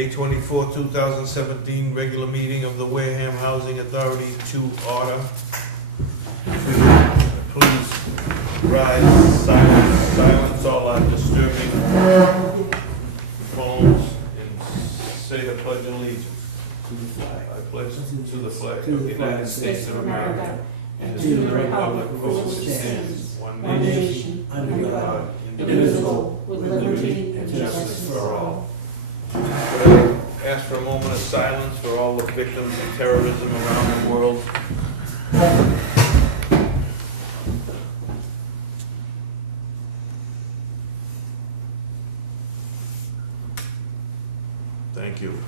May 24, 2017, regular meeting of the Wareham Housing Authority to order. Please rise, silence all our disturbing phones and say the pledge of allegiance. To the flag. I pledge to the flag To of the the United flag States of America and to the republic for which it stands, one nation, under God, indivisible, with liberty and justice for all. Could I ask for a moment of silence for all the victims of terrorism around the world? Thank you.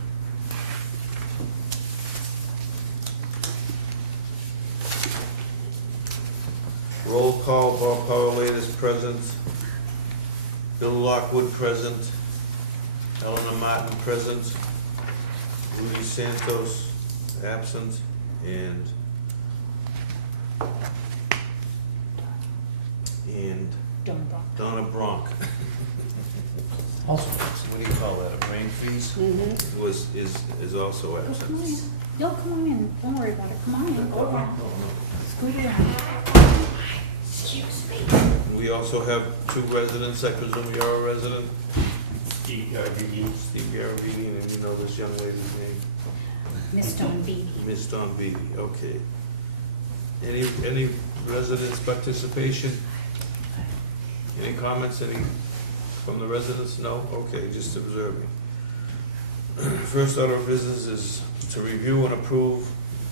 Roll call, Bob Powerlade is present. Bill Lockwood present. Eleanor Martin present. Rudy Santos absent. And Donna Bronk. Also. What do you call that, a brain freeze? Is also Come on absent. in. Yo, come on in. Don't worry about it. Come on in. Go Oh, around. no. Scoot around. Excuse me. We also have two residents, I presume you're a resident? Steve Gardini. Steve Garavini, and you know this young lady's name? Miss Dawn Beatty. Ms. Don Beatty, okay. Any residents' participation? Any comments, from the residents? No? Okay, just observing. First order of business is to review and approve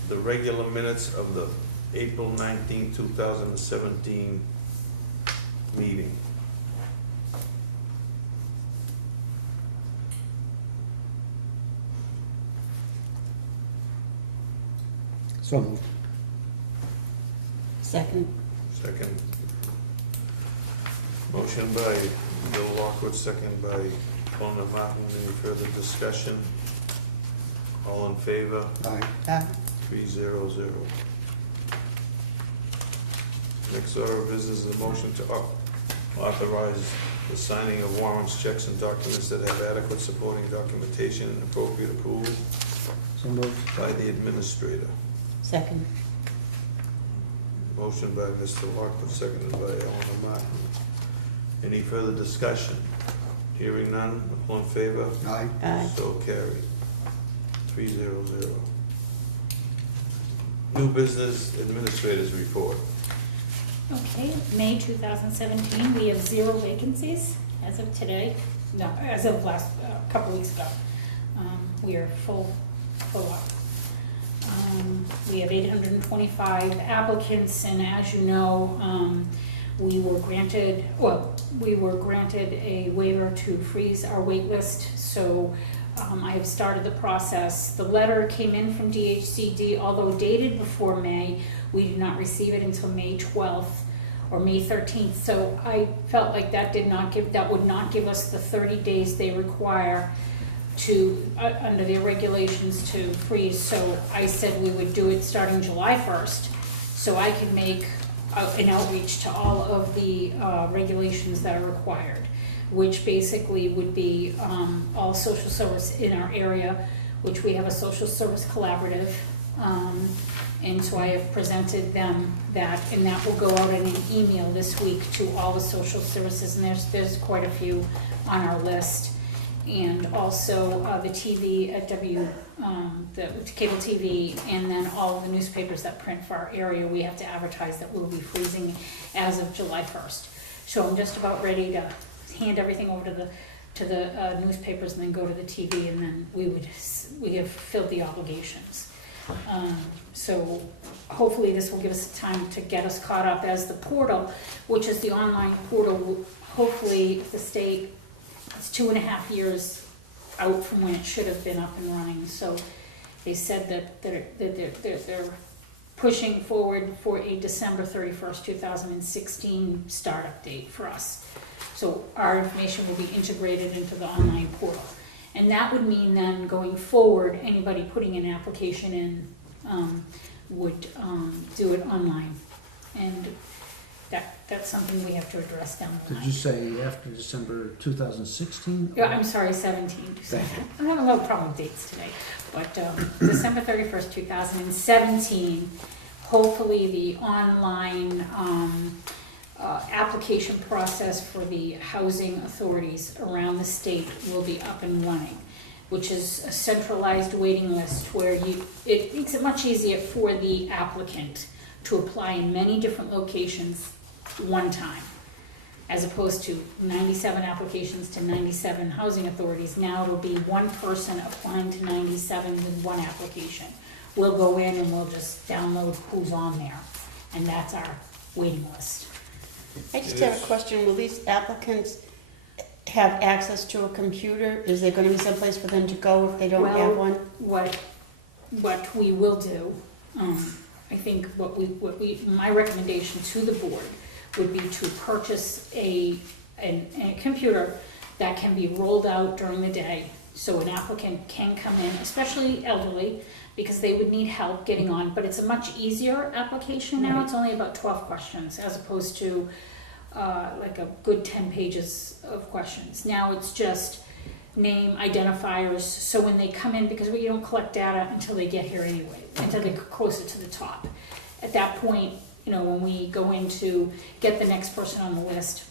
the regular minutes of the April 19, 2017 meeting. So moved. Second. Second. Motion by Bill Lockwood, second by Eleanor Martin. Any further discussion? All in favor? Aye. 300. Next order of business is a motion to authorize the signing of warrants, checks, and documents that have adequate supporting documentation and appropriate approval So moved. by the administrator. Second. Motion by Mr. Lockwood, seconded by Eleanor Martin. Any further discussion? Hearing none, all in favor? Aye. Aye. So carried. 300. New business administrators report. Okay, May 2017, we have 0 vacancies as of today. No, as of last, couple weeks ago. We are full up. We have 825 applicants, and as you know, we were granted a waiver to freeze our wait list, so I have started the process. The letter came in from DHCD, although dated before May. We did not receive it until May 12th or May 13th, so I felt like that would not give us the 30 days they require to, under their regulations, to freeze. So I said we would do it starting July 1st, so I can make an outreach to all of the regulations that are required, which basically would be all social service in our area, which we have a social service collaborative, and so I have presented them that, and that will go out in an email this week to all the social services, and there's quite a few on our list. And also the TV at the cable TV, and then all of the newspapers that print for our area, we have to advertise that we'll be freezing as of July 1st. So I'm just about ready to hand everything over to the newspapers and then go to the TV, and then we have filled the obligations. So hopefully this will give us time to get us caught up, as the portal, which is the online portal, hopefully the state, it's 2.5 years out from when it should have been up and running. So they said that they're pushing forward for a December 31st, 2016 startup date for us. So our information will be integrated into the online portal. And that would mean then going forward, anybody putting an application in would do it online. And that's something we have to address down the Did line. you say after December 2016? Yeah, I'm sorry, 17. Thank you. I'm having a little problem with dates today. But December 31st, 2017, hopefully the online application process for the housing authorities around the state will be up and running, which is a centralized waiting list where it makes it much easier for the applicant to apply in many different locations one time, as opposed to 97 applications to 97 housing authorities. Now it'll be one person applying to 97 with one application. We'll go in and we'll just download who's on there, and that's our waiting list. I just have a question. Will these applicants have access to a computer? Is there going to be someplace for them to go if they don't have one? What we will do, I think my recommendation to the board would be to purchase a computer that can be rolled out during the day, so an applicant can come in, especially elderly, because they would need help getting on, but it's a much easier application now. Right. It's only about 12 questions as opposed to like a good 10 pages of questions. Now it's just name, identifiers, so when they come in, because we don't collect data until they get here anyway, until they get closer to the top. At that point, you know, when we go in to get the next person on the list,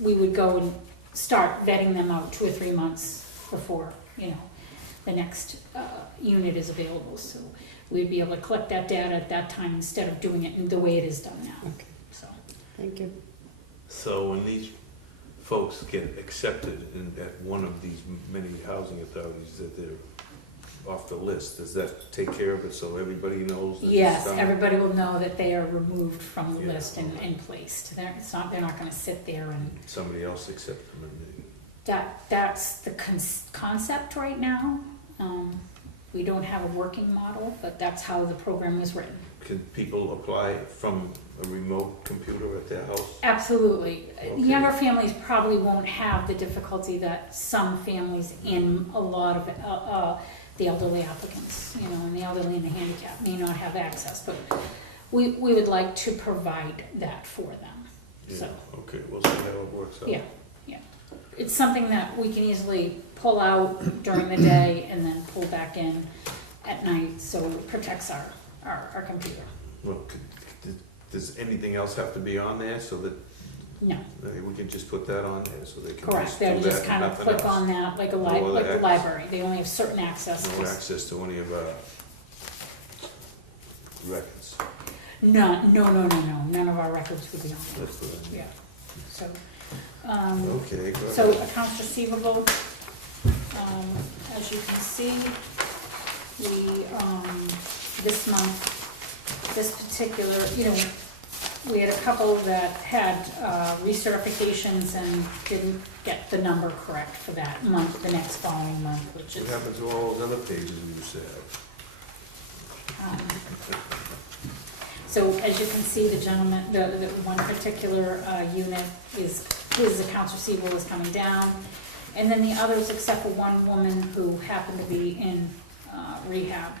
we would go and start vetting them out 2 or 3 months before, you know, the next unit is available. So we'd be able to collect that data at that time instead of doing it the way it is done now. Okay. So Thank you. So when these folks get accepted at one of these many housing authorities that they're off the list, does that take care of it so everybody knows? That yes, it's done? everybody will know that they are removed from the Yeah, list and, okay. and placed. They're not going to sit there and Somebody else accept them and that's the concept right now. We don't have a working model, but that's how the program was written. can people apply from a remote computer at their house? Absolutely. Okay. Younger families probably won't have the difficulty that some families in a lot of the elderly applicants, you know, and the elderly and the handicapped may not have access, but we would like to provide that for them. Yeah, So, okay, we'll see how it works out. yeah. It's something that we can easily pull out during the day and then pull back in at night, so it protects our computer. Well, does anything else have to be on there so that No, we can just put that on there so they can correct. just They'll do just that kind and of nothing click else? on that like a No other like the access? library. They only have certain access. No access to any of our records? No. None of our records would be on there. That's what I mean. Yeah. So, Okay, go so ahead. accounts receivable, as you can see, we, this month, this particular, you know, we had a couple that had recertifications and didn't get the number correct for that month, the next following month, which What is, happened to all those other pages you said? so as you can see, the gentleman, the one particular unit is, his accounts receivable is coming down. And then the others, except for one woman who happened to be in rehab.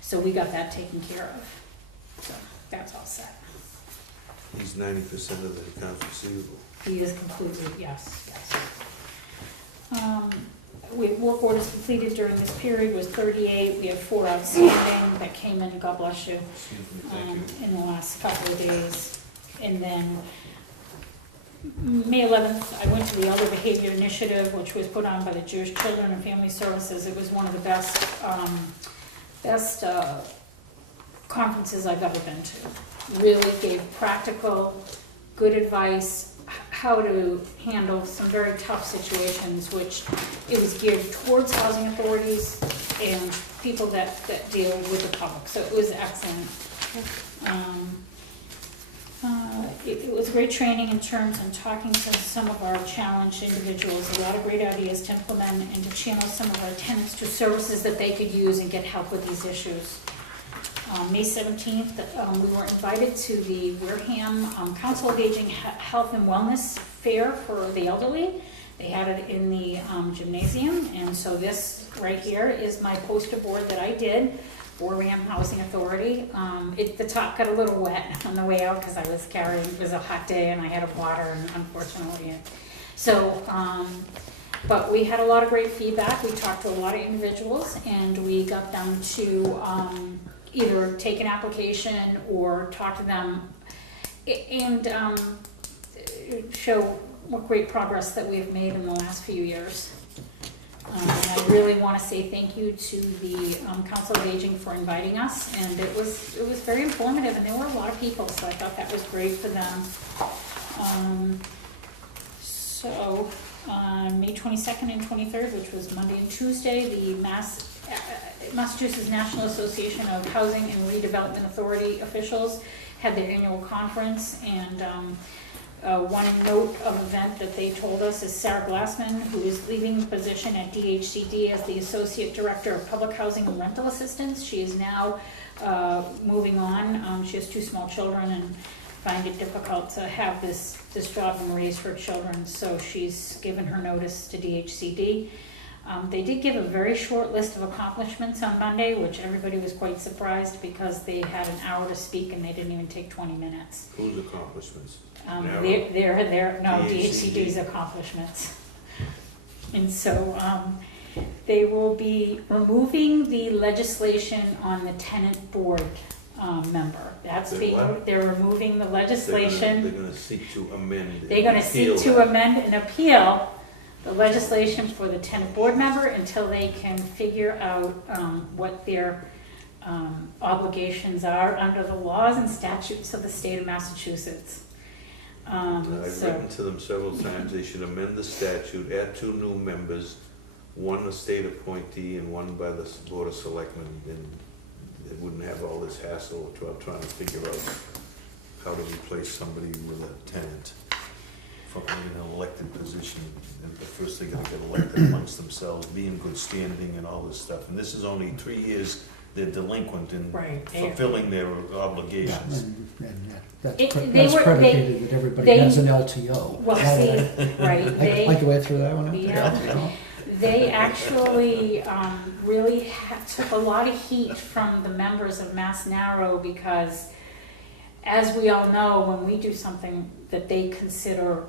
So we got that taken care of. So that's all set. He's 90% of the accounts receivable. He is completely, yes. Work orders completed during this period was 38. We have 4 outstanding that came in, God bless you, Excuse me, thank you. in the last couple of days. And then May 11th, I went to the Elder Behavior Initiative, which was put on by the Jewish Children and Family Services. It was one of the best conferences I've ever been to. Really gave practical, good advice, how to handle some very tough situations, which it was geared towards housing authorities and people that deal with the public. So it was excellent. It was great training in terms of talking to some of our challenged individuals, a lot of great ideas to implement and to channel some of our tenants to services that they could use and get help with these issues. May 17th, we were invited to the Wareham Council of Aging Health and Wellness Fair for the elderly. They had it in the gymnasium, and so this right here is my poster board that I did Wareham Housing Authority. The top got a little wet on the way out because I was carrying, it was a hot day and I had a water, and unfortunately, but we had a lot of great feedback. We talked to a lot of individuals, and we got them to either take an application or talk to them and show what great progress that we've made in the last few years. And I really want to say thank you to the Council of Aging for inviting us, and it was very informative, and there were a lot of people, so I thought that was great for them. May 22nd and 23rd, which was Monday and Tuesday, the Massachusetts National Association of Housing and Redevelopment Authority officials had their annual conference, and one note of event that they told us is Sarah Glassman, who is leaving the position at DHCD as the Associate Director of Public Housing and Rental Assistance. She is now moving on. She has 2 small children and find it difficult to have this job and raise her children, so she's given her notice to DHCD. They did give a very short list of accomplishments on Monday, which everybody was quite surprised because they had an hour to speak and they didn't even take 20 minutes. Whose accomplishments? DHCD's accomplishments. And so they will be removing the legislation on the tenant board member. They're removing the legislation. They're going to seek to amend. They're going to seek to amend and appeal the legislation for the tenant board member until they can figure out what their obligations are under the laws and statutes of the state of Massachusetts. I've written to them several times. They should amend the statute, add 2 new members, one a state appointee and one by the Board of Selectmen. Then they wouldn't have all this hassle of trying to figure out how to replace somebody with a tenant from an elected position. And first they gotta get elected amongst themselves, be in good standing and all this stuff. And this is only 3 years they're delinquent in fulfilling their obligations. And that's That's predicated that everybody has an LTO. Well, see, right, I like the way I threw that one out there. Yeah. They actually really took a lot of heat from the members of Mass Narrow because, as we all know, when we do something that they consider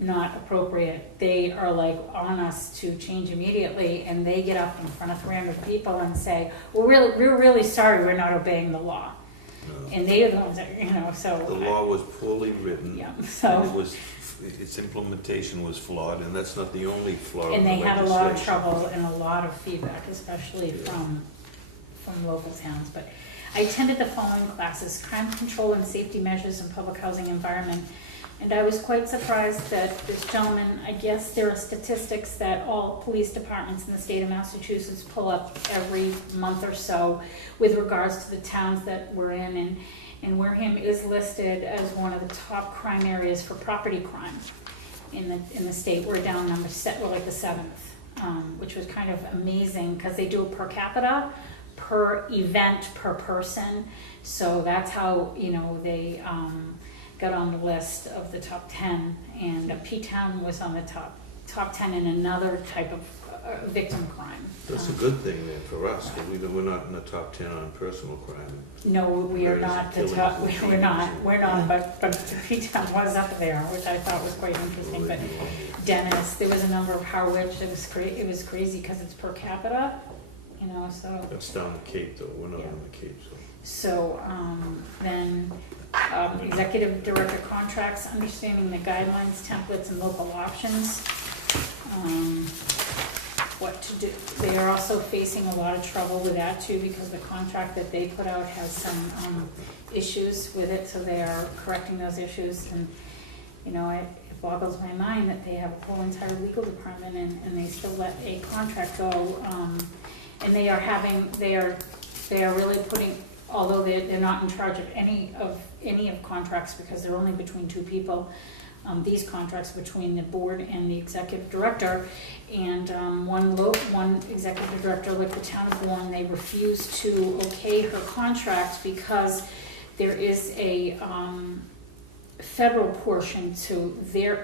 not appropriate, they are like on us to change immediately, and they get up in front of 300 people and say, we're really sorry, we're not obeying the law. No. And they are the ones that, so. The law was poorly written. Yeah, so. And its implementation was flawed, and that's not the only flaw. And they had a lot of trouble and a lot of feedback, especially from local towns. But I attended the following classes: crime control and safety measures in public housing environment. And I was quite surprised that this gentleman, I guess there are statistics that all police departments in the state of Massachusetts pull up every month or so with regards to the towns that we're in. And Wareham is listed as one of the top crime areas for property crime in the state. We're down we're like the 7th, which was kind of amazing because they do it per capita, per event, per person. So that's how they got on the list of the top 10, and P-Town was on the top 10 in another type of victim crime. That's a good thing then for us, because we're not in the top 10 on personal crime. No, we are not the top. We're not. But P-Town was up there, which I thought was quite interesting. But Dennis, there was a number of Harwich. It was crazy because it's per capita, So That's down the Cape, though. We're not on the Cape, so. So then executive director contracts, understanding the guidelines, templates, and local options. What to do. They are also facing a lot of trouble with that too, because the contract that they put out has some issues with it, so they are correcting those issues. And it boggles my mind that they have a whole entire legal department and they still let a contract go. And they are really putting, although they're not in charge of any of contracts because they're only between 2 people. These contracts between the board and the executive director, and one executive director, like the town of Warren, they refused to okay her contract because there is a federal portion to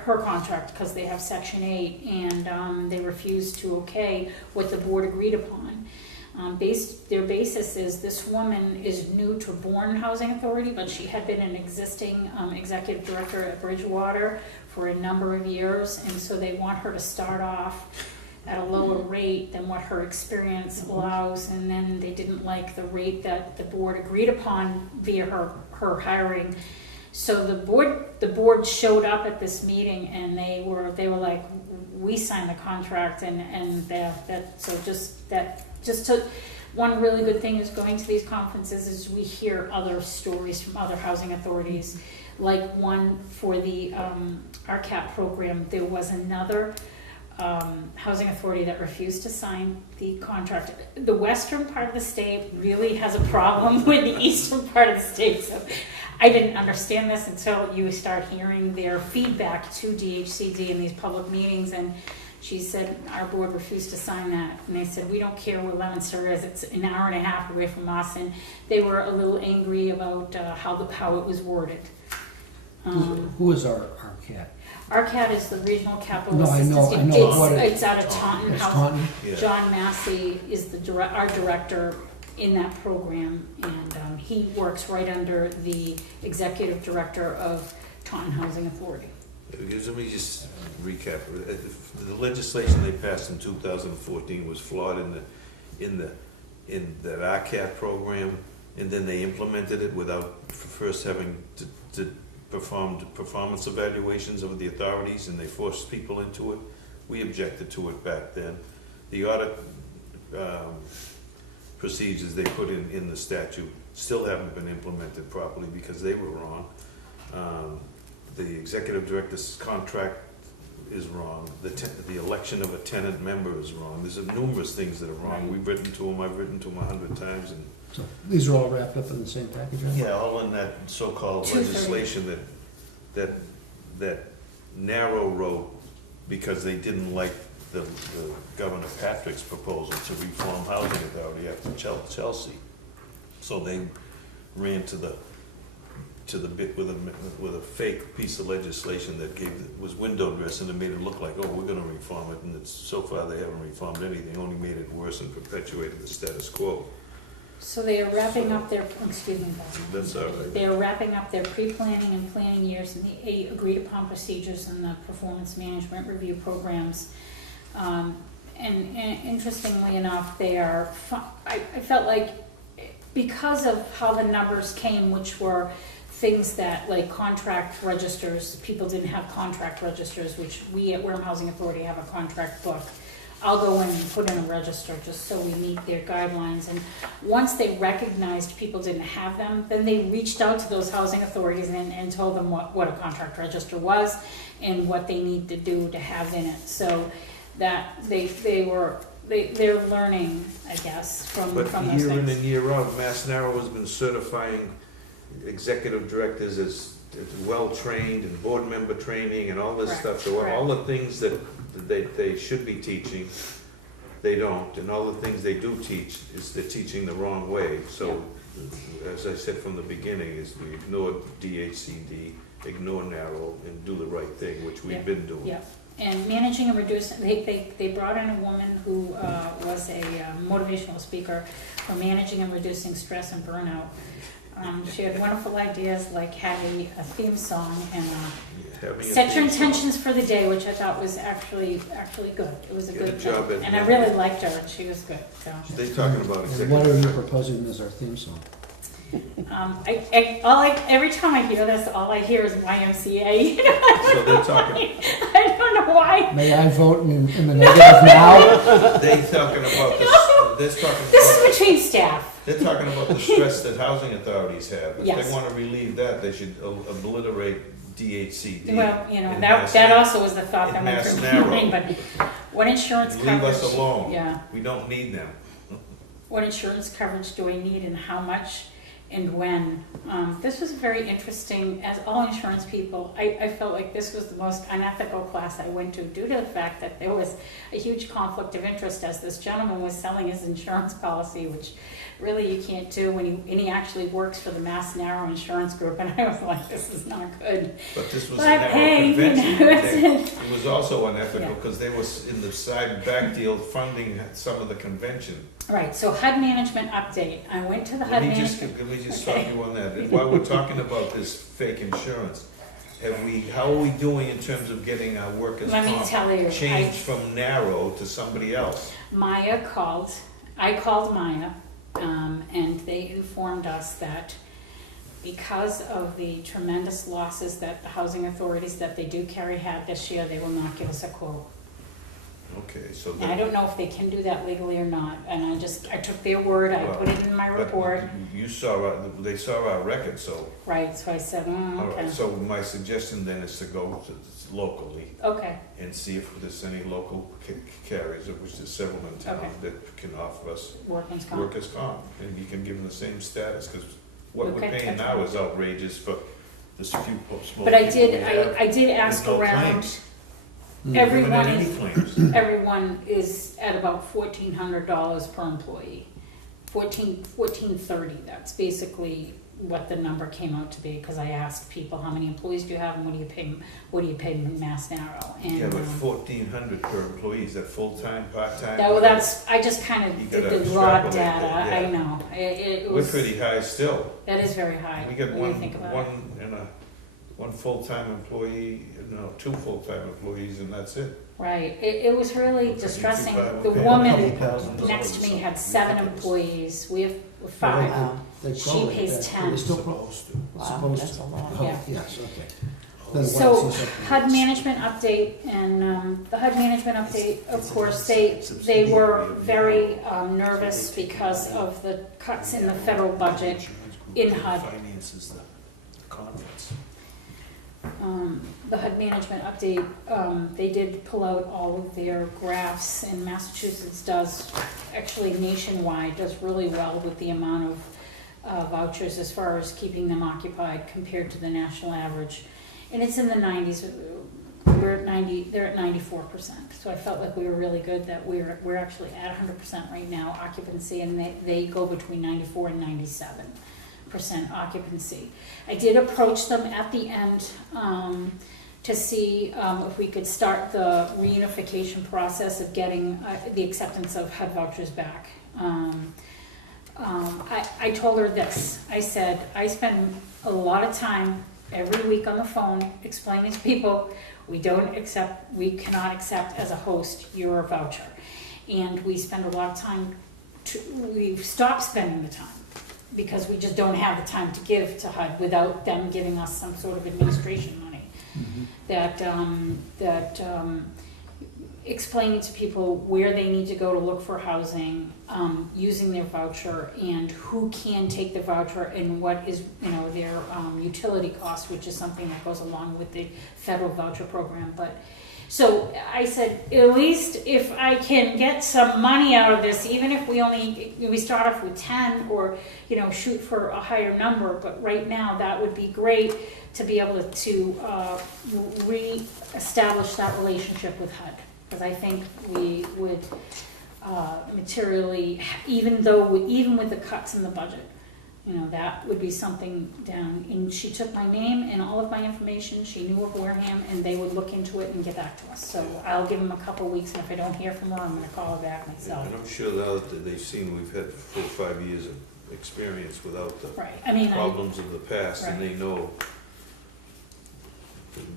her contract because they have Section 8, and they refused to okay what the board agreed upon. Their basis is this woman is new to Bourne Housing Authority, but she had been an existing executive director at Bridgewater for a number of years, and so they want her to start off at a lower rate than what her experience allows, and then they didn't like the rate that the board agreed upon via her hiring. So the board showed up at this meeting, and they were like, we signed the contract, and one really good thing is going to these conferences is we hear other stories from other housing authorities, like one for the RCAP program. There was another housing authority that refused to sign the contract. The western part of the state really has a problem with the eastern part of the state. So I didn't understand this until you start hearing their feedback to DHCD in these public meetings, and she said, our board refused to sign that. And they said, we don't care where Leominster is, it's an hour and a half away from us. And they were a little angry about how it was worded. Who is our cat? RCAT is the Regional Capital No, I know Assistance. what It's out of Taunton It's House. Taunton? Yeah. John Massey is our director in that program, and he works right under the executive director of Taunton Housing Authority. Let me just recap. The legislation they passed in 2014 was flawed in that RCAP program, and then they implemented it without first having to perform performance evaluations of the authorities, and they forced people into it. We objected to it back then. The audit procedures they put in the statute still haven't been implemented properly because they were wrong. The executive director's contract is wrong. The election of a tenant member is wrong. There's numerous things that are wrong. We've written to them. I've written to them 100 times. And So these are all wrapped up in the same package? Right? yeah, all in that so-called 230. legislation that narrow wrote because they didn't like the Governor Patrick's proposal to reform housing authority after Chelsea. So they ran to the bit with a fake piece of legislation that was window dressing and made it look like, oh, we're going to reform it, and so far they haven't reformed anything, only made it worse and perpetuated the status quo. So they are wrapping up their, excuse me, Bob. That's all right. They are wrapping up their pre-planning and planning years and the agreed upon procedures and the performance management review programs. And interestingly enough, they are, I felt like because of how the numbers came, which were things that like contract registers, people didn't have contract registers, which we at Wareham Housing Authority have a contract book. I'll go in and put in a register just so we meet their guidelines. And once they recognized people didn't have them, then they reached out to those housing authorities and told them what a contract register was and what they need to do to have in it. So that they're learning, I guess, from those But things. year in and year out, Mass Narrow has been certifying executive directors as well-trained and board member training and all this Correct, stuff. So correct. all the things that they should be teaching, they don't. And all the things they do teach, they're teaching the wrong way. So, as I said from the beginning, is we ignore DHCD, ignore Narrow, and do the right thing, which we've been doing. Yeah, and managing and reducing, they brought in a woman who was a motivational speaker for managing and reducing stress and burnout. She had wonderful ideas like having a theme song and set your intentions for the day, which I thought was actually good. It was a good job thing. at And I really liked her, and she was good, so. They're talking about And what are you executive. proposing as our theme song? Every time I hear this, all I hear is YMCA. So they're talking. I don't know why. May I vote in the negative now? They're talking about this. They're talking This about. is between staff. They're talking about the stress that housing authorities have. If Yes. they want to relieve that, they should obliterate DHCD. Well, you know, and that Mass also was the thought that and went Mass through my Narrow. mind, but what insurance Leave coverage? us alone. Yeah, We don't need them. what insurance coverage do I need and how much and when? This was very interesting, as all insurance people, I felt like this was the most unethical class I went to due to the fact that there was a huge conflict of interest as this gentleman was selling his insurance policy, which really you can't do and he actually works for the Mass Narrow Insurance Group, and I was like, this is not good. But this was But a narrow hey, you convention. know, It was also unethical Yeah. because they were in the back deal funding some of the convention. All right, so HUD management update. I went to the HUD management. Let me just Okay. stop you on that. And while we're talking about this fake insurance, how are we doing in terms of getting our workers' Let me comp tell you, changed from narrow to somebody else? Maya called, I called Maya, and they informed us that because of the tremendous losses that the housing authorities that they do carry had this year, they will not give us a quote. Okay, so And I don't know if they can do that legally or not, and I took their word, I put it in my But report. you saw, they saw our record, so, Right, so I said, all okay, right, so my suggestion then is to go to locally okay, and see if there's any local carriers, of which there's several in town, Okay. that can offer us workman's comp. workers' comp, and you can give them the same status, because what we're Okay, paying that's now fine. is outrageous for the few small But I people we did, have. I did There's ask no around, claims. Mm. We haven't everyone had any is, claims. everyone is at about $1,400 per employee. $1,430, that's basically what the number came out to be, because I asked people, how many employees do you have, and what do you pay Mass Narrow? And, Yeah, but 1,400 per employee, is that full-time, part-time? that's, I just kind of You did gotta the raw extrapolate data, that, yeah. I know, it We're was, pretty high still. that is very high, We got when you think about it. one full-time employee, no, 2 full-time employees, and that's it. Right, it was really Looks like distressing. you two The pay a woman $2,000 next to me had or 7 something. employees, we have Well, 5. they She prorate pays that. 10. They still Supposed to. Wow, supposed that's to. a lot. Oh, Yeah. yes, okay. Then So why is this up? HUD management update, and the HUD management update, of course, they were very nervous because of the cuts in the federal budget in HUD. Finances the conference. The HUD management update, they did pull out all of their graphs, and Massachusetts does, actually nationwide, does really well with the amount of vouchers as far as keeping them occupied compared to the national average. And it's in the 90s, we're at 90, they're at 94%. So I felt like we were really good, that we're actually at 100% right now occupancy, and they go between 94 and 97% occupancy. I did approach them at the end to see if we could start the reunification process of getting the acceptance of HUD vouchers back. I told her this. I said, I spend a lot of time every week on the phone explaining to people, we cannot accept as a host your voucher. And we spend a lot of time, we've stopped spending the time, because we just don't have the time to give to HUD without them giving us some sort of administration money. Explaining to people where they need to go to look for housing, using their voucher, and who can take the voucher, and what is, their utility cost, which is something that goes along with the federal voucher program. But so I said, at least if I can get some money out of this, even if we start off with 10, or shoot for a higher number, but right now that would be great to be able to re-establish that relationship with HUD, because I think we would materially, even with the cuts in the budget, that would be something down. And she took my name and all of my information. She knew of Wareham, and they would look into it and get back to us. So I'll give them a couple of weeks, and if I don't hear from her, I'm going to call her back myself. And I'm sure now that they've seen we've had 4 or 5 years of experience without the Right. I mean, problems of the past, and Right. they know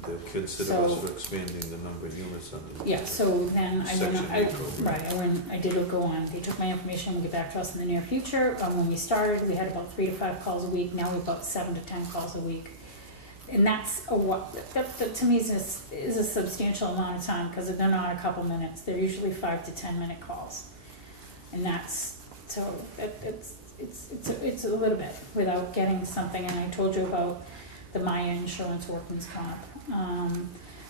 they'll consider So- us for expanding the number of units under. yeah. So then I went. Section 8 program. I did go on. They took my information and get back to us in the near future. When we started, we had about 3 to 5 calls a week. Now we've about 7 to 10 calls a week, and that's that to me is a substantial amount of time, because they're not a couple minutes. They're usually 5 to 10 minute calls, and that's so it's a little bit without getting something. And I told you about the Maya Insurance Workman's Comp.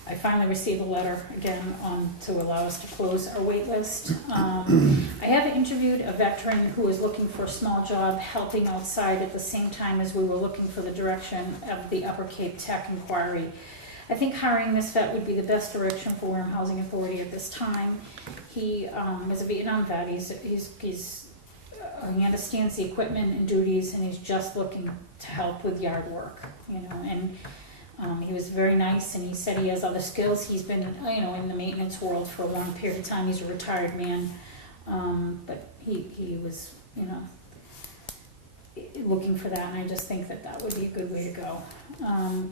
I finally received a letter again to allow us to close our wait list. I have interviewed a veteran who is looking for a small job helping outside at the same time as we were looking for the direction of the Upper Cape Tech inquiry. I think hiring this vet would be the best direction for Wareham Housing Authority at this time. He is a Vietnam vet. He understands the equipment and duties, and he's just looking to help with yard work, and he was very nice, and he said he has other skills. He's been, in the maintenance world for a long period of time. He's a retired man, but he was, you know, looking for that, and I just think that that would be a good way to go.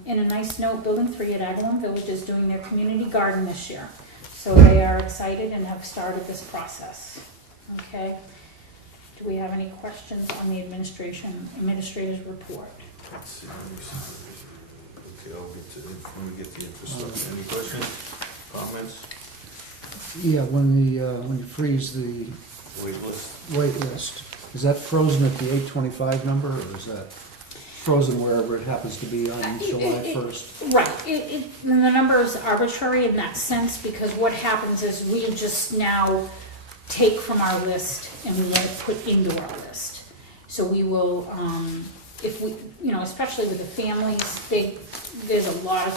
And a nice note, Building 3 at Agawam Village is doing their community garden this year. So they are excited and have started this process, okay? Do we have any questions on the administrator's report? Let's see, okay, I'll get to, when we get the infrastructure. Any questions, comments, Yeah, when you freeze the wait list? wait list, is that frozen at the 825 number, or is that frozen wherever it happens to be on July 1st? Right, the number is arbitrary in that sense, because what happens is we just now take from our list and we let it put into our list. So we will, if we, you know, especially with the families, there's a lot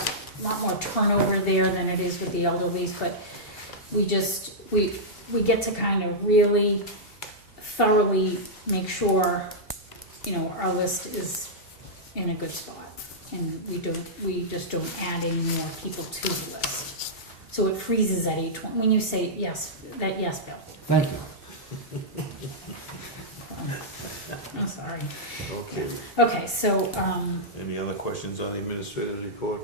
more turnover there than it is with the elderlies, but we just, we get to kind of really thoroughly make sure, you know, our list is in a good spot. And we just don't add any more people to the list. So it freezes at 820. When you say yes, yes, Bill. Thank you. I'm sorry. Okay, Okay, so, any other questions on the administrator's report?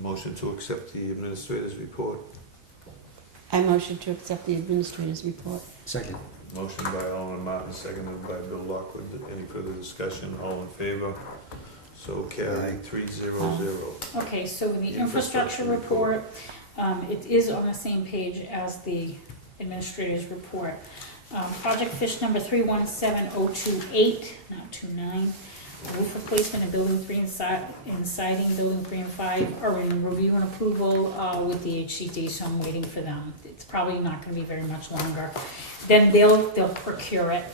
Motion to accept the administrator's report. I motion to accept the administrator's report. Second. Motion by Alderman Martin, seconded by Bill Lockwood. Any further discussion? All in favor? So carried, 3-0-0. okay, so the infrastructure report, it is on the same page as the administrator's report. Project fish number 317028, not 29. Roof replacement in building 3 and siding, building 3 and 5 are in review and approval with the HCD, so I'm waiting for them. It's probably not gonna be very much longer. Then they'll procure it,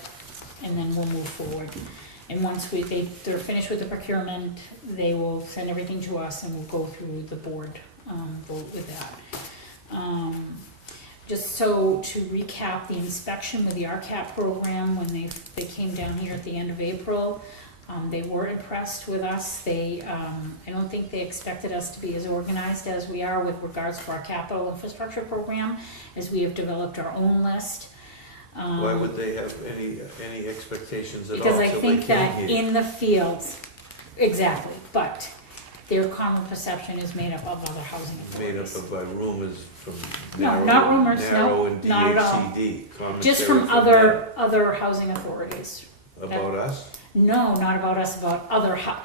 and then we'll move forward. And once they're finished with the procurement, they will send everything to us and we'll go through the board vote with that. Just so to recap the inspection with the RCAP program, when they came down here at the end of April, they were impressed with us. I don't think they expected us to be as organized as we are with regards to our capital infrastructure program, as we have developed our own list. Why would they have any expectations at all? Because I till think they came that here? in the fields, exactly, but their common perception is made up of other housing Made up authorities. of by rumors from No, narrow, not rumors, no, narrow and not at all. DHCD. Just commentary from them. other housing authorities. About us? No, not about us, about other, So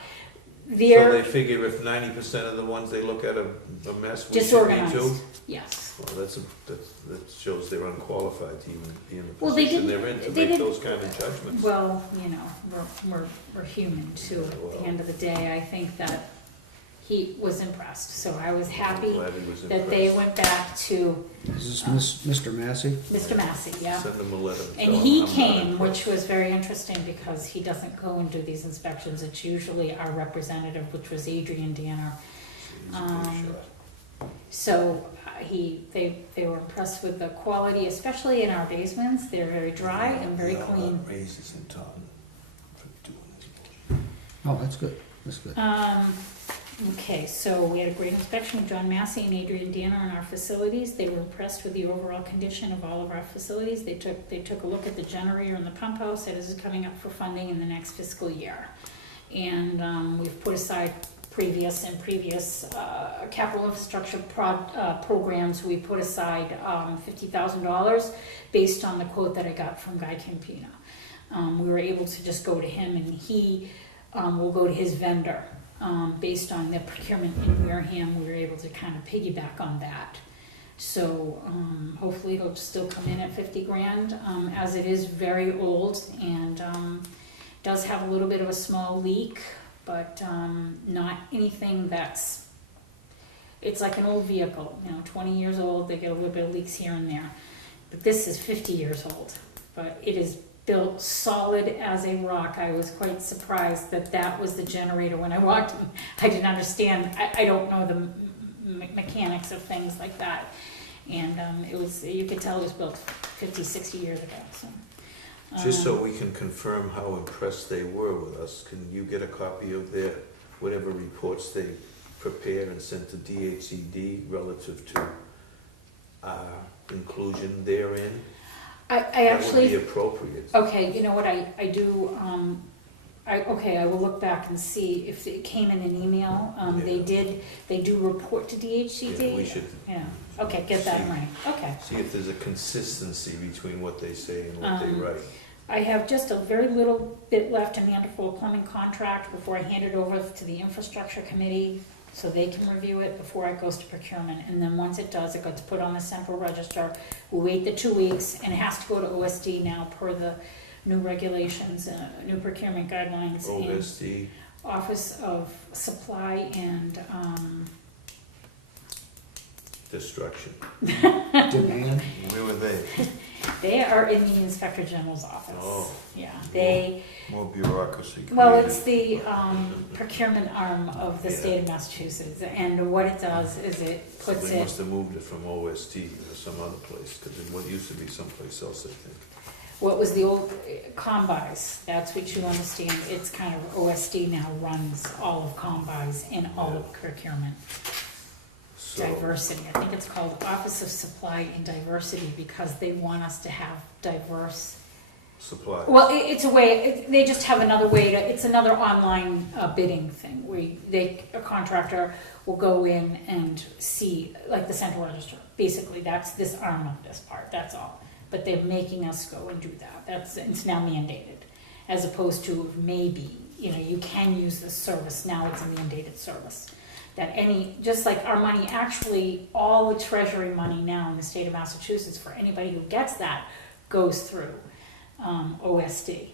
they're they figure if 90% of the ones they look at are a mess, we should be disorganized, too? yes. Well, that shows they're unqualified to even be in the Well, they position didn't- they're in to they make didn't- those kind of judgments. Well, you know, we're human too, at the end of the day. I think that he was impressed, so I was happy Glad he was that they impressed. went back to Is this Mr. Massey? Mr. Massey, yeah. Send them a letter. And tell he them I'm not came, impressed. which was very interesting because he doesn't go and do these inspections. It's usually our representative, which was Adrian Danner. He's a big um, shot. So they were impressed with the quality, especially in our basements. They're very dry and very We all clean. got raises in town for doing this. Oh, that's good, that's good. Okay, so we had a great inspection with John Massey and Adrian Danner in our facilities. They were impressed with the overall condition of all of our facilities. They took a look at the generator and the pump house that is coming up for funding in the next fiscal year. And we've put aside previous capital infrastructure programs. We put aside $50,000 based on the quote that I got from Guy Campina. We were able to just go to him, and he will go to his vendor. Based on the procurement in Wareham, we were able to kind of piggyback on that. So hopefully it'll still come in at 50 grand, as it is very old and does have a little bit of a small leak, but not anything it's like an old vehicle, 20 years old, they get a little bit of leaks here and there. But this is 50 years old, but it is built solid as a rock. I was quite surprised that was the generator. When I walked in, I didn't understand. I don't know the mechanics of things like that. And you could tell it was built 50, 60 years ago. So, Just so we can confirm how impressed they were with us, can you get a copy of their, whatever reports they prepared and sent to DHCD relative to our inclusion therein? I That would be actually, appropriate. okay, you know what, I do, I will look back and see if it came in an email. They do report to DHCD. Yeah, we should Yeah, okay, get that See. right, okay. see if there's a consistency between what they say and what they Um, write. I have just a very little bit left in the underfloor plumbing contract before I hand it over to the infrastructure committee, so they can review it before it goes to procurement. And then once it does, it gets put on the central register. We wait the 2 weeks, and it has to go to OSD now per the new regulations, new procurement guidelines. And OSD, Office of Supply and, destruction. Demand? Where were they? they are in the Inspector General's office. Oh. Yeah, they, More bureaucracy. well, created. it's the procurement arm of the Yeah. state of Massachusetts, and what it does is it puts They it, must have moved it from OST to some other place, because it used to be someplace else, I think. what was the old combis, that's what you understand, it's kind of OSD now runs all of combis and all of procurement. So, Diversity, I think it's called Office of Supply and Diversity, because they want us to have diverse. supplies. Well, it's a way, they just have another way to, it's another online bidding thing, where a contractor will go in and see, like the central register, basically, that's this arm of this part, that's all. But they're making us go and do that, it's now mandated, as opposed to maybe, you can use this service, now it's a mandated service. That just like our money, actually, all the treasury money now in the state of Massachusetts, for anybody who gets that, goes through OSD.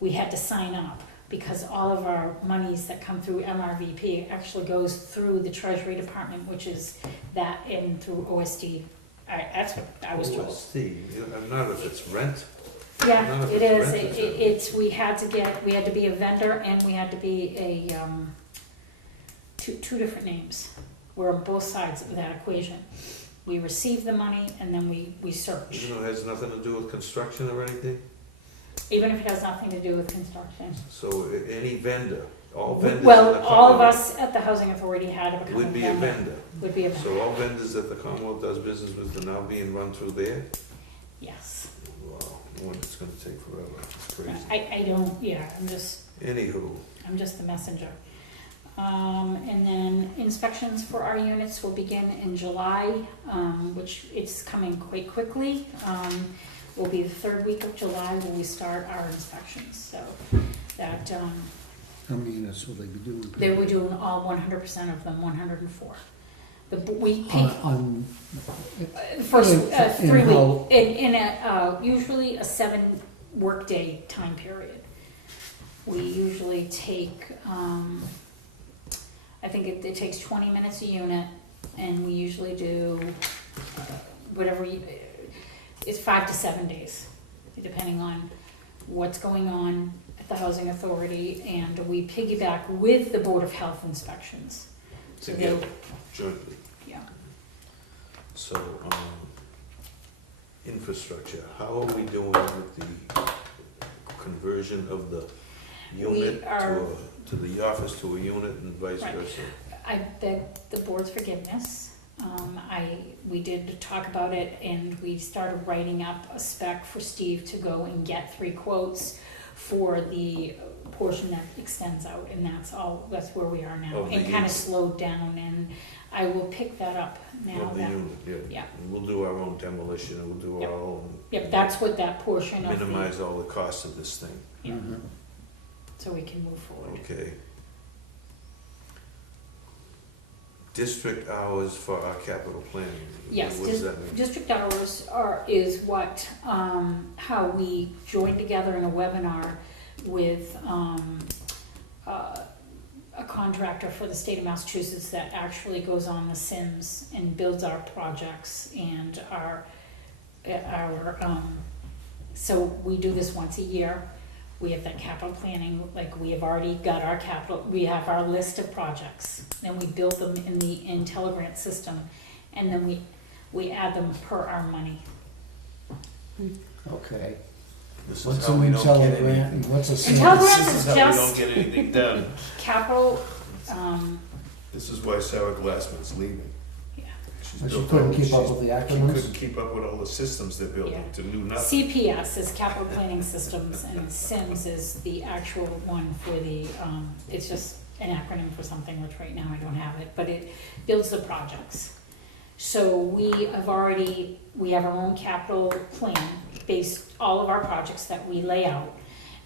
We had to sign up, because all of our monies that come through MRVP actually goes through the Treasury Department, which is that, and through OSD. That's what I was told. OST, not if it's rent. Yeah, None of it it's is, rented, it's, we had to be a vendor, and we had to be a, two different names. We're on both sides of that equation. We receive the money, and then we search. Even though it has nothing to do with construction or anything? Even if it has nothing to do with construction. So any vendor, all vendors in the Well, all of Commonwealth us at the Housing Authority had to become a would be a vendor. vendor. Would be a vendor, So all vendors that the Commonwealth does business with are now being run through there? yes. Wow, no wonder it's gonna take forever. It's crazy. I don't, yeah, I'm just Anywho, the messenger. And then inspections for our units will begin in July, which it's coming quite quickly. Will be the third week of July when we start our inspections, so that, How many units will they be doing? they were doing all 100% of them, 104. We peak, On, the first in 3 how- weeks, in a, usually a 7 workday time period. We usually take, I think it takes 20 minutes a unit, and we usually do it's 5 to 7 days, depending on what's going on at the Housing Authority, and we piggyback with the Board of Health inspections. So together, they'll- jointly. yeah. So, infrastructure, how are we doing with the conversion of the unit to the office to a unit and vice Right. versa? I beg the board's forgiveness. We did talk about it, and we started writing up a spec for Steve to go and get 3 quotes for the portion that extends out, and that's where we are now. Of the And kind unit. of slowed down, and I will pick that up now. Of the that- unit, yeah. Yeah. And we'll do our own demolition, and we'll do Yep. our own. Yep, that's what that portion of the, Minimize all the costs of this thing, yeah, Mhm. so we can move forward. okay? District hours for our capital planning. Yes, What does that mean? District hours is what, how we join together in a webinar with a contractor for the state of Massachusetts that actually goes on the Sims and builds our projects and so we do this once a year. We have that capital planning, like we have already got our capital, we have our list of projects, then we build them in the IntelliGrant system, and then we add them per our money. Okay. This is What's how an we don't get IntelliGrant anything. and what's a IntelliGrant SIM? This is is how we just don't get anything done. capital, This is why Sarah Glassman's leaving. yeah. And she built couldn't all- keep up she's- with the She acronyms? couldn't keep up with all the systems they're building Yeah. to do nothing. CPS is Capital Planning Systems, and SIMS is the actual one for the, it's just an acronym for something, which right now I don't have it, but it builds the projects. So we have our own capital plan, based, all of our projects that we lay out.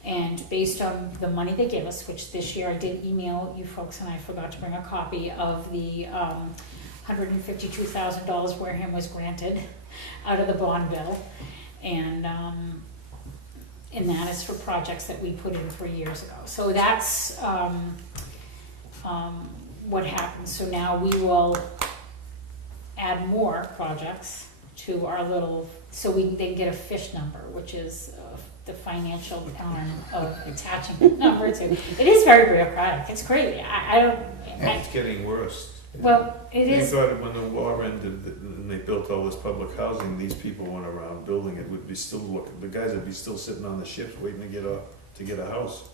And based on the money they give us, which this year I did email you folks, and I forgot to bring a copy of the $152,000 Wareham was granted out of the bond bill. And that is for projects that we put in 3 years ago. So that's what happened. So now we will add more projects to our little, so they can get a fish number, which is the financial arm of attaching a number to. It is very bureaucratic. It's crazy. I don't. It's getting worse. Well, it They is. thought when the war ended and they built all this public housing, these people went around building it, would be still looking, the guys would be still sitting on the ships waiting to get a house.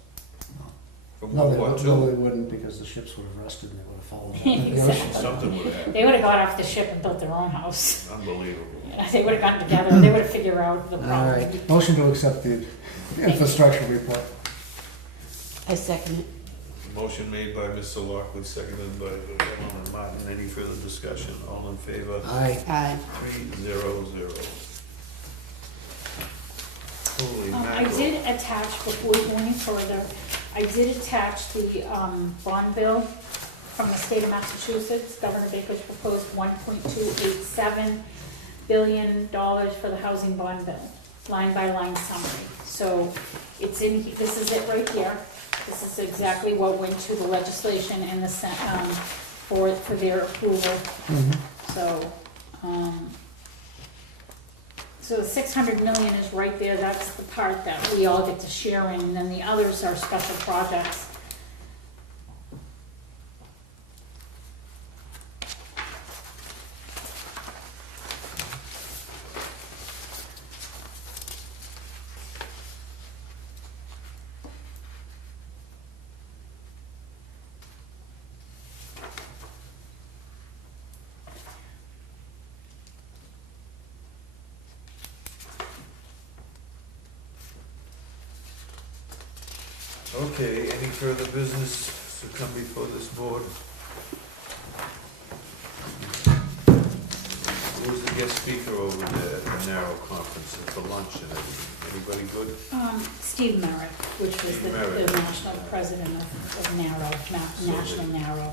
From No, World they War wouldn't, no, II. they wouldn't, because the ships would have rusted and they would have fallen out in the Exactly. ocean. Something would have happened. They would have got off the ship and built their own house. Unbelievable. They would have gotten together. They would have figured out the All problem. right, motion to accept the infrastructure report. I second it. Motion made by Mr. Lockwood, seconded by Alderman Martin. Any further discussion? All in favor? Aye. Aye. 300. Holy I mackerel. did attach, before we go any further, I did attach the bond bill from the state of Massachusetts. Governor Baker's proposed $1.287 billion for the housing bond bill, line by line summary. So it's in, this is it right here. This is exactly what went to the legislation and the for their approval. So, so the 600 million is right there, that's the part that we all get to share in, and then the others are special projects. Okay, any further business to come before this board? Who was the guest speaker over there at the Narrow Conference at the lunch and everything? Anybody good? Steve Merrick, which was Steve the Merrick. national president of Narrow, National Narrow.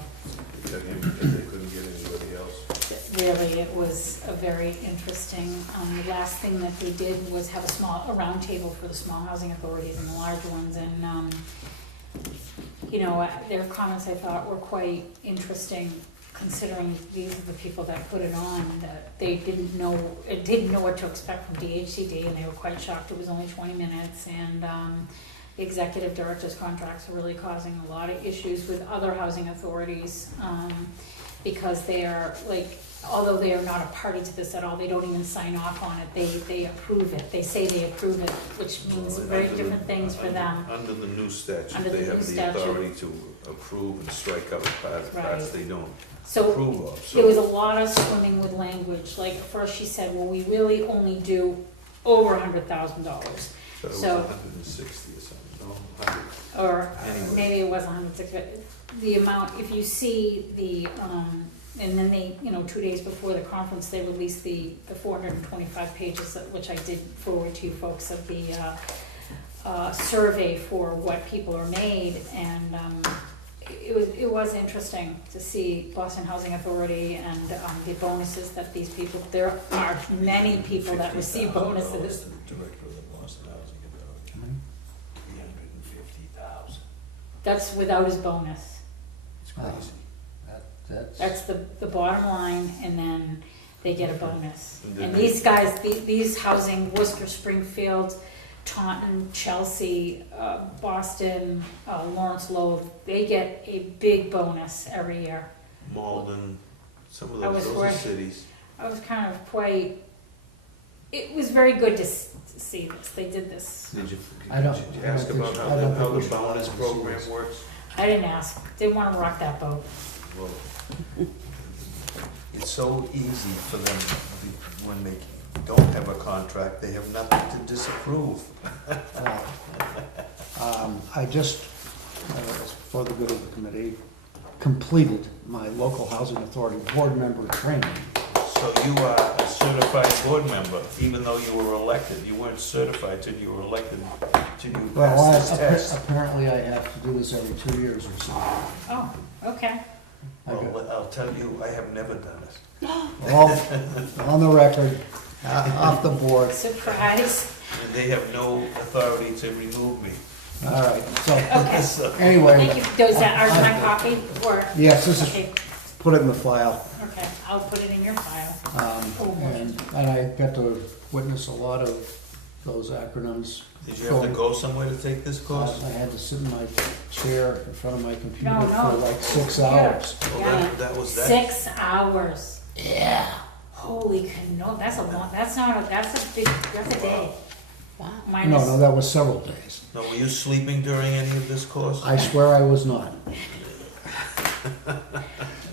They got him because they couldn't get anybody else. Really, it was a very interesting, the last thing that they did was have a round table for the small housing authorities and the large ones, and, you know, their comments I thought were quite interesting, considering these are the people that put it on, that they didn't know what to expect from DHCD, and they were quite shocked it was only 20 minutes, and, the executive director's contracts are really causing a lot of issues with other housing authorities, because they are, like, although they are not a party to this at all, they don't even sign off on it, they approve it, they say they approve it, which means very different things for them. Under the new statute, Under the they new have the statute. authority to approve and strike out parts Right. they don't So approve of. there was a So lot of swimming with language, like, at first she said, well, we really only do over $100,000, it was so- 160 or something, no, 100. or Anyway. maybe it was 160, but the amount, if you see the, and then they, you know, 2 days before the conference, they released the 425 pages, which I did forward to you folks, of the survey for what people are made, and it was interesting to see Boston Housing Authority and the bonuses that these people, there are many people that receive bonuses. The director of the Boston Housing Authority, How many? 350,000. That's without his bonus. It's crazy. That's the bottom line, and then they get a bonus. And then And they- these guys, these housing, Worcester, Springfield, Taunton, Chelsea, Boston, Lawrence Lowell, they get a big bonus every year. Malden, some of I was those are worth- cities. I was kind of quite, it was very good to see this, they did this. Did you I don't- did you I don't ask think about so. how I don't the think we should bonus see program this. works? I didn't ask, didn't want to rock that boat. Well, it's it's so easy for them, when they don't have a contract, they have nothing to disapprove. I just, for the good of the committee, completed my local housing authority board member training. So you are a certified board member, even though you were elected. You weren't certified till you were elected, till you Well, passed this test. apparently I have to do this every 2 years or so. Oh, okay. Well, I'll tell you, I have never done it. All on the record, off the board. Surprise. And they have no authority to remove me. All right, Okay. so, anyway, Thank you. Does that, are my copy or? yes, this is, Okay, put it in the file. okay, I'll put it in your file. And I got to witness a lot of those acronyms. Did you have to go somewhere to take this course? I had to sit in my chair in front of my computer No, for no. like 6 Yeah. hours. Oh, Yeah. that was that? 6 hours. Yeah. Holy cano, that's a long, that's not a, that's a big, that's a day. Wow. No, Minus, no, that was several days. Now, were you sleeping during any of this course? I swear I was not. Wow,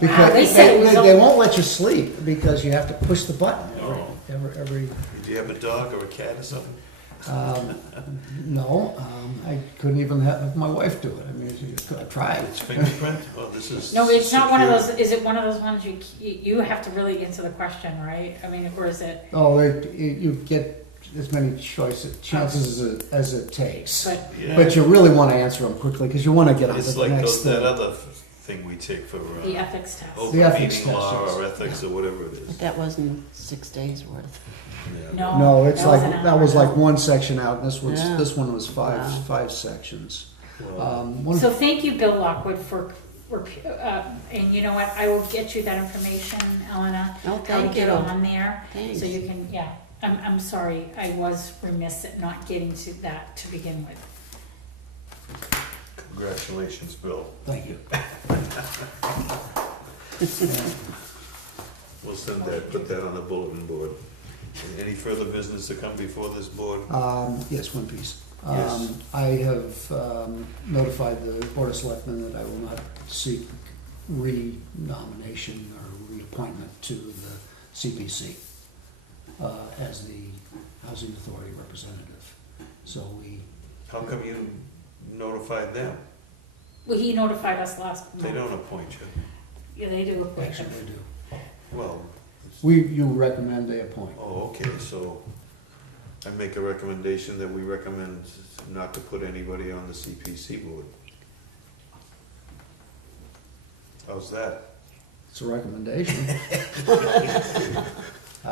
Because they said it was they a- won't let you sleep because you have to push the button Oh. every, Did you have a dog or a cat or something? no, I couldn't even have my wife do it. I mean, I tried. It's fingerprint? Oh, this is. no, it's not one of secure. those, is it one of those ones you have to really answer the question, right? I mean, or is it, Oh, you get as many chances as it takes. but, Yeah. But you really want to answer them quickly because you want to get on to It's the like next that thing. other thing we take for the ethics test. open The ethics meeting law test, or yes. ethics or whatever it But is. that wasn't 6 days worth. Yeah. No. No, it's that was like, an that hour. was like one section out, and Yeah. this one was Wow. five sections. Well, One- So thank you, Bill Lockwood, for, and you know what, I will get you that information, Elena. Oh, How to thank get you. on there, Thanks. so you can, yeah, I'm sorry, I was remiss at not getting to that to begin with. Congratulations, Bill. Thank you. We'll send that, put that on the bulletin board. Any further business to come before this board? Yes, one piece. Yes. I have notified the Board of Selectmen that I will not seek re-nomination or reappointment to the CPC as the Housing Authority representative. So we, How come you notified them? Well, he notified us last month. They don't appoint you. Yeah, they do appoint actually him. do. Well, You recommend they appoint. oh, okay, so I make a recommendation that we recommend not to put anybody on the CPC board. How's that? It's a recommendation. I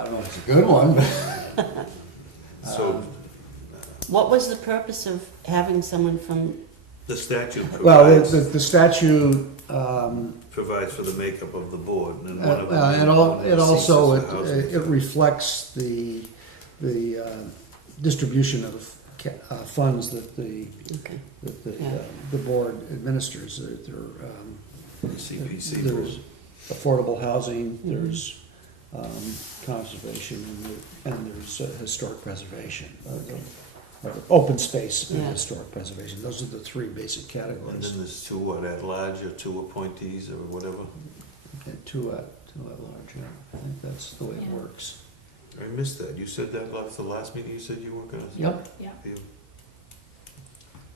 don't know if it's a good one, but. So, What was the purpose of having someone from, the statute Well, provides, the statute, provides for the makeup of the board, and one of them. it also, seats is the it reflects the distribution of funds that okay, the the board administers. CPC board. There's affordable housing, there's conservation, and there's historic preservation. Open space and Yeah. historic preservation. Those are the three basic And categories. then there's two at large, or two appointees, or whatever. And two at large, yeah. I think that's the way it Yeah. works. I missed that. You said that last, the last meeting, you said you weren't gonna. Yep. Yeah, You-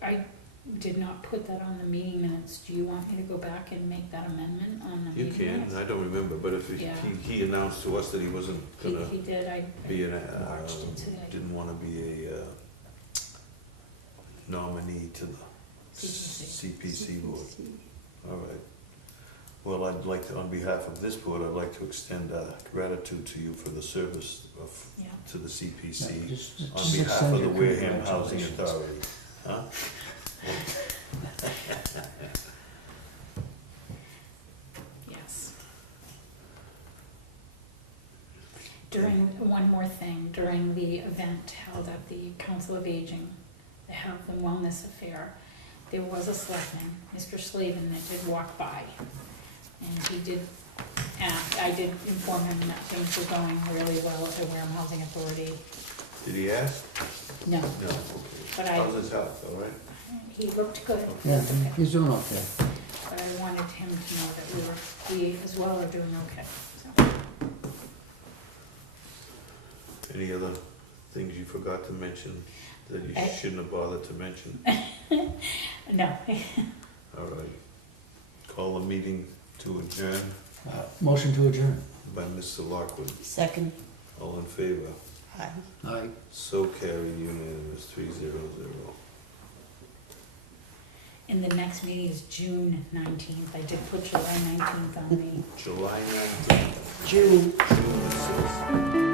I did not put that on the meeting minutes. Do you want me to go back and make that amendment on the You meeting can, minutes? I don't remember, but if Yeah. he announced to us that he wasn't gonna He did, I be an, watched it today. didn't wanna be a nominee to the CPC board. All right. Well, I'd like to, on behalf of this board, I'd like to extend gratitude to you for the service of, Yeah. to the CPC Yeah, just on behalf send of the your Wareham Housing congratulations. Authority. Huh? Yes. One more thing, during the event held at the Council of Aging, the Health and Wellness Affair, there was a selectman, Mr. Slavin, that did walk by. And he did ask, I did inform him that things were going really well at the Wareham Housing Authority. Did he ask? No, No, okay. But I- How's his health, all right? he looked good. Yeah, he's doing okay. But I wanted him to know that we as well are doing okay. So, Any other things you forgot to mention that you shouldn't have bothered to mention? No. All right. Call the meeting to adjourn Motion to adjourn. by Mr. Lockwood. Second. All in favor? Aye. Aye. So carried, unanimous, 300. And the next meeting is June 19th. I did put July 19th on the July 19th. June. June 6th.